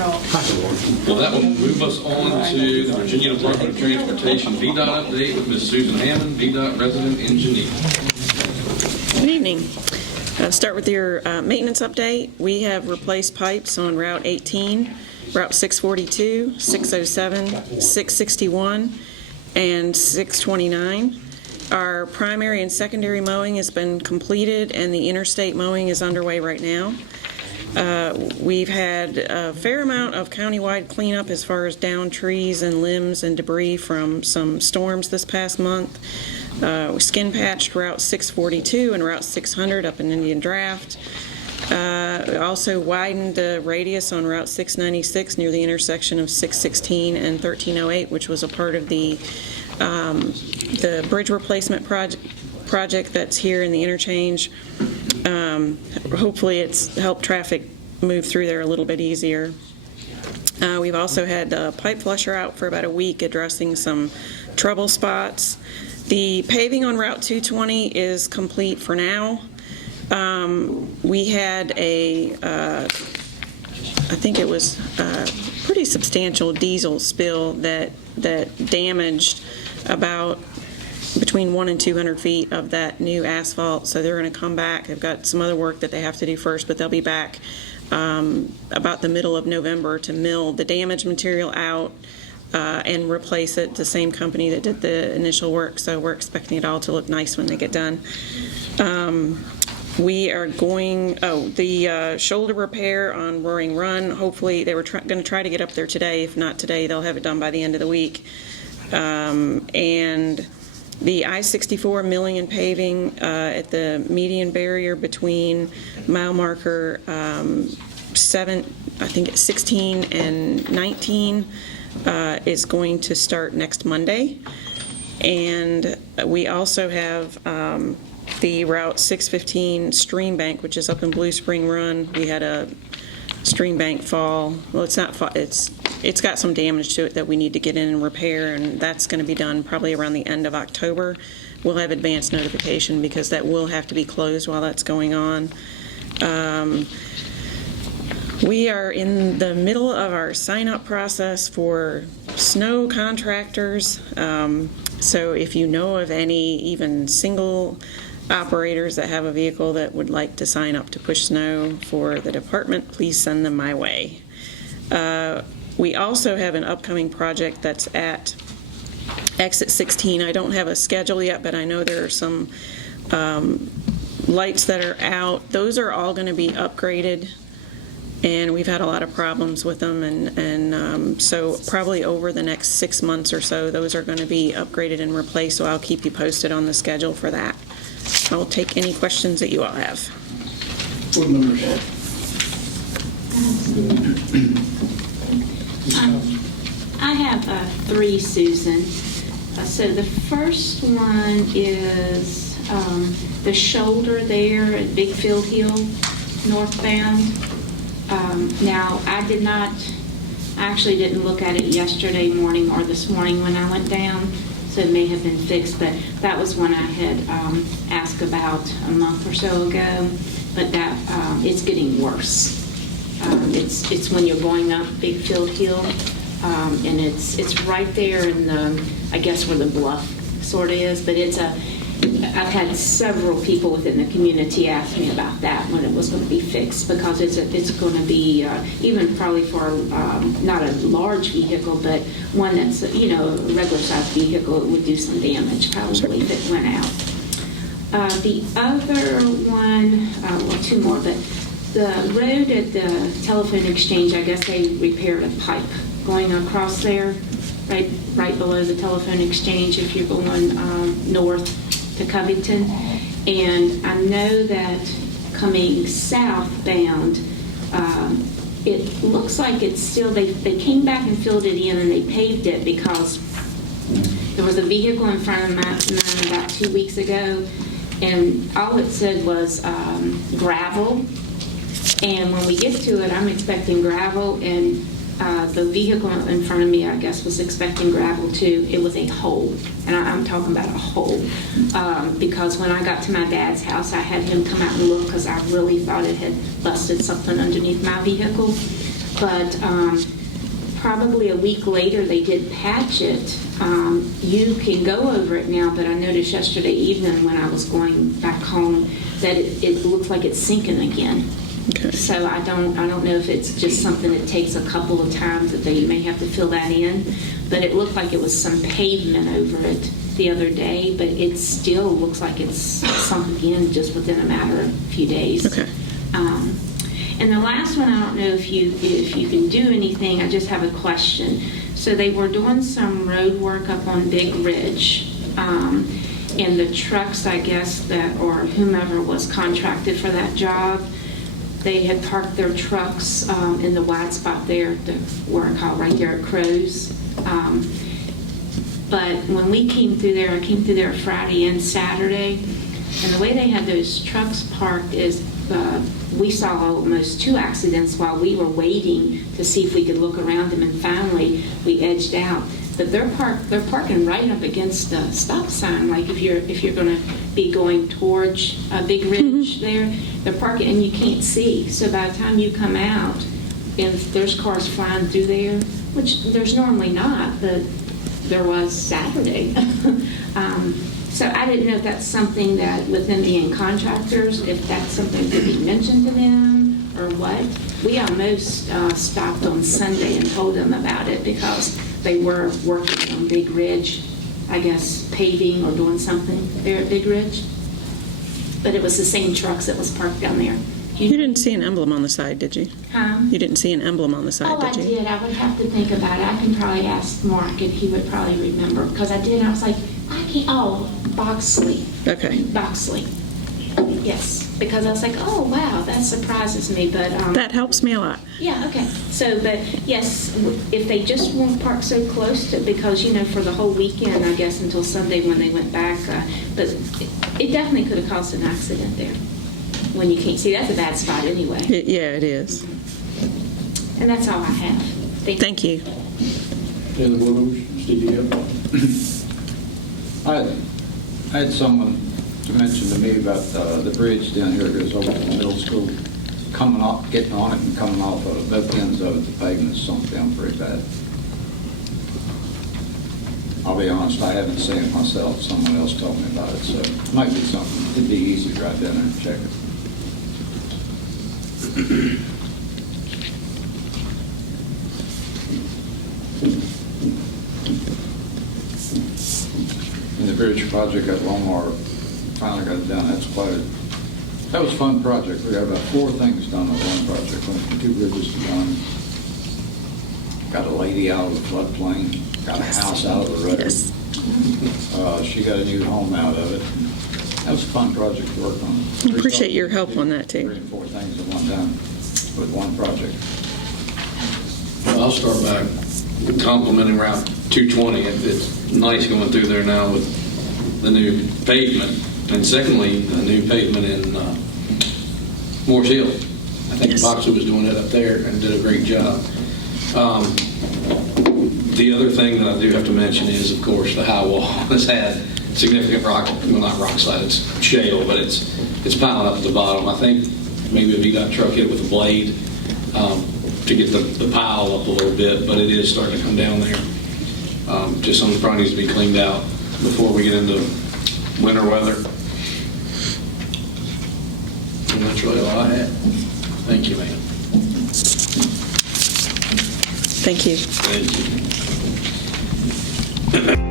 Well, that will move us on to the Virginia Department of Transportation VDOT update with Ms. Susan Hammond, VDOT resident engineer. Good evening. Start with your maintenance update. We have replaced pipes on Route 18, Route 642, 607, 661, and 629. Our primary and secondary mowing has been completed, and the interstate mowing is underway right now. We've had a fair amount of countywide cleanup as far as downed trees and limbs and debris from some storms this past month. We skin patched Route 642 and Route 600 up in Indian Draft. We also widened the radius on Route 696 near the intersection of 616 and 1308, which was a part of the bridge replacement project that's here in the interchange. Hopefully it's helped traffic move through there a little bit easier. We've also had the pipe flusher out for about a week addressing some trouble spots. The paving on Route 220 is complete for now. We had I think it was a pretty substantial diesel spill that damaged about between 100 and 200 feet of that new asphalt, so they're going to come back. They've got some other work that they have to do first, but they'll be back about the middle of November to mill the damaged material out and replace it. The same company that did the initial work, so we're expecting it all to look nice when they get done. We are going, the shoulder repair on Roaring Run, hopefully they were going to try to get up there today. If not today, they'll have it done by the end of the week. And the I-64 milling and paving at the median barrier between mile marker 7, I think it's 16 and 19 is going to start next Monday. And we also have the Route 615 stream bank, which is up in Blue Spring Run. We had a stream bank fall. Well, it's not fall, it's got some damage to it that we need to get in and repair, and that's going to be done probably around the end of October. We'll have advance notification because that will have to be closed while that's going on. We are in the middle of our sign-up process for snow contractors. So if you know of any even single operators that have a vehicle that would like to sign up to push snow for the department, please send them my way. We also have an upcoming project that's at Exit 16. I don't have a schedule yet, but I know there are some lights that are out. Those are all going to be upgraded, and we've had a lot of problems with them, and so probably over the next 6 months or so, those are going to be upgraded and replaced, so I'll keep you posted on the schedule for that. I'll take any questions that you all have. Board members. I have 3, Susan. So the first one is the shoulder there at Big Field Hill, northbound. Now, I actually didn't look at it yesterday morning or this morning when I went down, so it may have been fixed, but that was one I had asked about a month or so ago, but that it's getting worse. It's when you're going up Big Field Hill, and it's right there in the, I guess where the bluff sort of is, but I've had several people within the community ask me about that when it was going to be fixed, because it's going to be even probably for not a large vehicle, but one that's a regular sized vehicle, it would do some damage probably if it went out. The other one, well, 2 more, but the road at the telephone exchange, I guess they repaired a pipe going across there, right below the telephone exchange if you're going north to Covington. And I know that coming southbound, it looks like it's still, they came back and filled it in and they paved it because there was a vehicle in front of mine about 2 weeks ago, and all it said was gravel. And when we get to it, I'm expecting gravel, and the vehicle in front of me, I guess, was expecting gravel too. It was a hole, and I'm talking about a hole, because when I got to my dad's house, I had him come out and look because I really thought it had busted something underneath my vehicle. but probably a week later, they did patch it. You can go over it now, but I noticed yesterday evening when I was going back home that it looks like it's sinking again. Okay. So I don't know if it's just something that takes a couple of times that they may have to fill that in, but it looked like it was some pavement over it the other day, but it still looks like it's sunk again just within a matter of a few days. Okay. And the last one, I don't know if you can do anything. I just have a question. So they were doing some road work up on Big Ridge, and the trucks, I guess, or whomever was contracted for that job, they had parked their trucks in the wide spot there, where I call right there at Crow's. But when we came through there, I came through there Friday and Saturday, and the way they had those trucks parked is we saw almost 2 accidents while we were waiting to see if we could look around them, and finally we edged out. But they're parking right up against the stop sign. Like if you're going to be going towards Big Ridge there, they're parking and you can't see. So by the time you come out, if there's cars flying through there, which there's normally not, but there was Saturday. So I didn't know if that's something that with them being contractors, if that's something to be mentioned to them or what. We almost stopped on Sunday and told them about it because they were working on Big Ridge, I guess paving or doing something there at Big Ridge. But it was the same trucks that was parked down there. You didn't see an emblem on the side, did you? Huh? You didn't see an emblem on the side, Oh, did you? I did. I would have to think about it. I can probably ask Mark and he would probably remember because I did. I was like, I can't. Oh, Boxley. Okay. Boxley. Yes, because I was like, oh wow, that surprises me. But That helps me a lot. yeah, okay. So, but yes, if they just won't park so close to, because for the whole weekend, I guess until Sunday when they went back, but it definitely could have caused an accident there. When you can't see, that's a bad spot anyway. Yeah, it is. And that's all I have. Thank you. Any other board members? Steve, you have? I had someone to mention to me about the bridge down here that goes over to the middle school, coming off, getting on it and coming off of both ends of it. The pavement's sunk down pretty bad. I'll be honest, I haven't seen it myself. Someone else told me about it, so it might be something. It'd be easy to drive down there and check it. And the bridge project at Longmar, finally got it done. That was a fun project. We got about 4 things done on one project. Went from 2 bridges to 1. Got a lady out of the floodplain. Got a house out of the road. Yes. She got a new home out of it. That was a fun project to work on. I appreciate your help on that, too. 3 and 4 things at one time with one project. Well, I'll start by complimenting Route 220. It's nice going through there now with the new pavement. And secondly, the new pavement in Morse Hill. I think Yes. Boxer was doing it up there and did a great job. The other thing that I do have to mention is, of course, the high wall has had significant not rock slide, it's shale, but it's piling up at the bottom. I think maybe a VDOT truck hit with a blade to get the pile up a little bit, but it is starting to come down there. Just something that probably needs to be cleaned out before we get into winter weather. And that's really all I had. Thank you, ma'am. Thank you. Thank you.